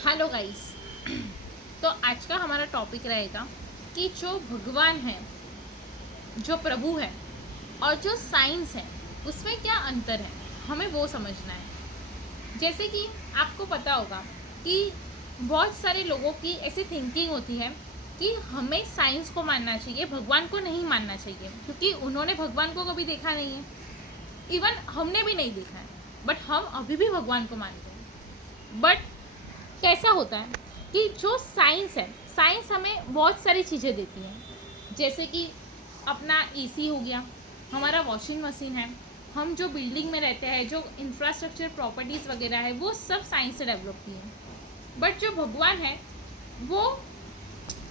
Hello guys. तो आज का हमारा टॉपिक रहेगा कि जो भगवान है, जो प्रभु है और जो साइंस है उसमें क्या अंतर है, हमें वो समझना है। जैसे कि आपको पता होगा कि बहुत सारे लोगों की ऐसी थिंकिंग होती है कि हमें साइंस को मानना चाहिए, भगवान को नहीं मानना चाहिए, क्योंकि उन्होंने भगवान को कभी देखा नहीं है। इवन हमने भी नहीं देखा है, बट हम अभी भी भगवान को मानते हैं। बट कैसा होता है कि जो साइंस है, साइंस हमें बहुत सारी चीज़ें देती है। जैसे कि अपना एसी हो गया, हमारा वॉशिंग मशीन है, हम जो बिल्डिंग में रहते हैं, जो इंफ्रास्ट्रक्चर प्रॉपर्टीज़ वगैरह है, वो सब साइंस से डेवलप की है। बट जो भगवान है वो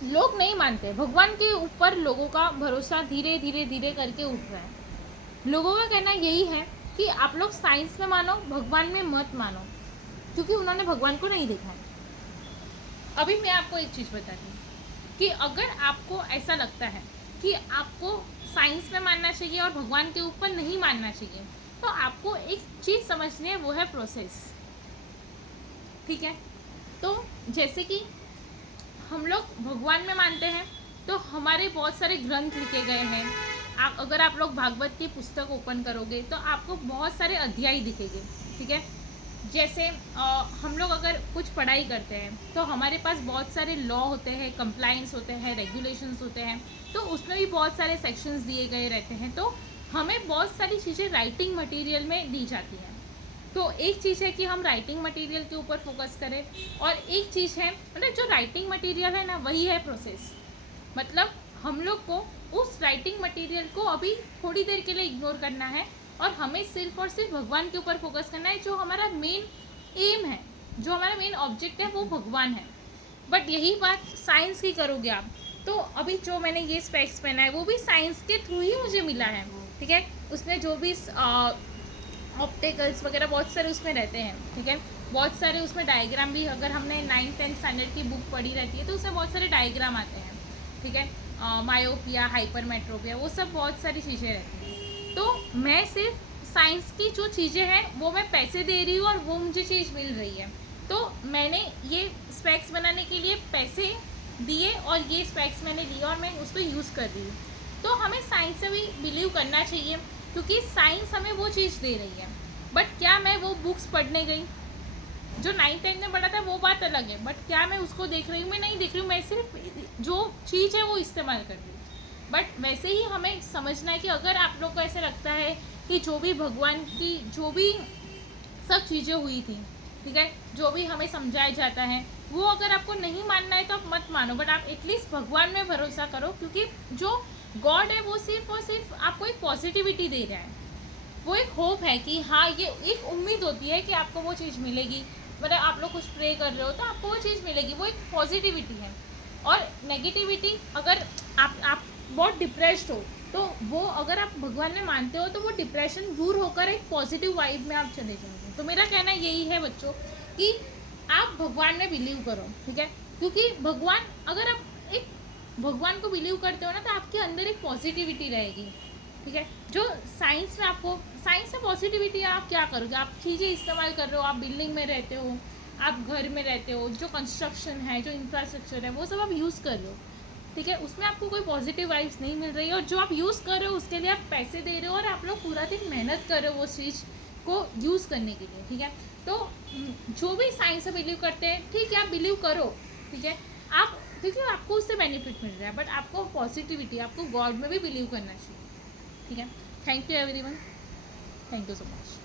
लोग नहीं मानते। भगवान के ऊपर लोगों का भरोसा धीरे धीरे धीरे करके उठ रहा है। लोगों का कहना यही है कि आप लोग साइंस में मानो, भगवान में मत मानो, क्योंकि उन्होंने भगवान को नहीं देखा है। अभी मैं आपको एक चीज़ बताती हूँ कि अगर आपको ऐसा लगता है कि आपको साइंस में मानना चाहिए और भगवान के ऊपर नहीं मानना चाहिए, तो आपको एक चीज़ समझनी है, वो है प्रोसेस। ठीक है। तो जैसे कि हम लोग भगवान में मानते हैं तो हमारे बहुत सारे ग्रंथ लिखे गए हैं। अगर आप लोग भागवत की पुस्तक ओपन करोगे तो आपको बहुत सारे अध्याय दिखेंगे। ठीक है। जैसे हम लोग अगर कुछ पढ़ाई करते हैं तो हमारे पास बहुत सारे लॉ होते हैं, कंप्लाइंस होते हैं, रेगुलेशंस होते हैं, तो उसमें भी बहुत सारे सेक्शंस दिए गए रहते हैं। तो हमें बहुत सारी चीज़ें राइटिंग मटेरियल में दी जाती हैं। तो एक चीज़ है कि हम राइटिंग मटेरियल के ऊपर फोकस करें, और एक चीज़ है, मतलब जो राइटिंग मटेरियल है ना, वही है प्रोसेस। मतलब हम लोग को उस राइटिंग मटेरियल को अभी थोड़ी देर के लिए इग्नोर करना है और हमें सिर्फ और सिर्फ भगवान के ऊपर फोकस करना है। जो हमारा मेन एम है, जो हमारा मेन ऑब्जेक्ट है, वो भगवान है। बट यही बात साइंस की करोगे आप, तो अभी जो मैंने ये स्पेक्स पहना है वो भी साइंस के थ्रू ही मुझे मिला है। ठीक है। उसमें जो भी ऑप्टिकल्स वगैरह बहुत सारे उसमें रहते हैं। ठीक है। बहुत सारे उसमें डायग्राम भी, अगर हमने 9th-10th स्टैंडर्ड की बुक पढ़ी रहती है तो उसमें बहुत सारे डायग्राम आते हैं। ठीक है। मायोपिया, हाइपरमेट्रोपिया, वो सब बहुत सारी चीज़ें रहती हैं। तो मैं सिर्फ साइंस की जो चीज़ें हैं वो मैं पैसे दे रही हूँ और वो मुझे चीज़ मिल रही है। तो मैंने ये स्पेक्स बनाने के लिए पैसे दिए और ये स्पेक्स मैंने लिए और मैं उसको यूज़ कर रही हूँ। तो हमें साइंस से भी बिलीव करना चाहिए, क्योंकि साइंस हमें वो चीज़ दे रही है। बट क्या मैं वो बुक्स पढ़ने गई? जो 9th-10th में पढ़ा था वो बात अलग है, बट क्या मैं उसको देख रही हूँ? मैं नहीं देख रही हूँ। मैं सिर्फ जो चीज़ है वो इस्तेमाल कर रही हूँ। बट वैसे ही हमें समझना है कि अगर आप लोग को ऐसा लगता है कि जो भी भगवान की जो भी सब चीज़ें हुई थी, ठीक है, जो भी हमें समझाया जाता है, वो अगर आपको नहीं मानना है तो आप मत मानो, बट आप एटलीस्ट भगवान में भरोसा करो, क्योंकि जो गॉड है वो सिर्फ और सिर्फ आपको एक पॉजिटिविटी दे रहा है। वो एक होप है कि हाँ, ये एक उम्मीद होती है कि आपको वो चीज़ मिलेगी। मतलब आप लोग कुछ प्रे कर रहे हो तो आपको वो चीज़ मिलेगी, वो एक पॉजिटिविटी है। और नेगेटिविटी, अगर आप बहुत डिप्रेस्ड हो तो वो, अगर आप भगवान में मानते हो तो वो डिप्रेशन दूर होकर एक पॉजिटिव वाइब में आप चले जाओगे। तो मेरा कहना यही है बच्चों कि आप भगवान में बिलीव करो। ठीक है। क्योंकि भगवान, अगर आप एक भगवान को बिलीव करते हो ना, तो आपके अंदर एक पॉजिटिविटी रहेगी। ठीक है। जो साइंस में आपको, साइंस में पॉजिटिविटी आप क्या करोगे? आप चीज़ें इस्तेमाल कर रहे हो, आप बिल्डिंग में रहते हो, आप घर में रहते हो, जो कंस्ट्रक्शन है, जो इंफ्रास्ट्रक्चर है, वो सब आप यूज़ कर रहे हो। ठीक है। उसमें आपको कोई पॉजिटिव वाइब्स नहीं मिल रही है, और जो आप यूज़ कर रहे हो उसके लिए आप पैसे दे रहे हो और आप लोग पूरा दिन मेहनत कर रहे हो उस चीज़ को यूज़ करने के लिए। ठीक है। तो जो भी साइंस से बिलीव करते हैं, ठीक है, आप बिलीव करो। ठीक है। आप, क्योंकि आपको उससे बेनिफिट मिल रहा है, बट आपको पॉजिटिविटी, आपको गॉड में भी बिलीव करना चाहिए। ठीक है। Thank you everyone. Thank you so much.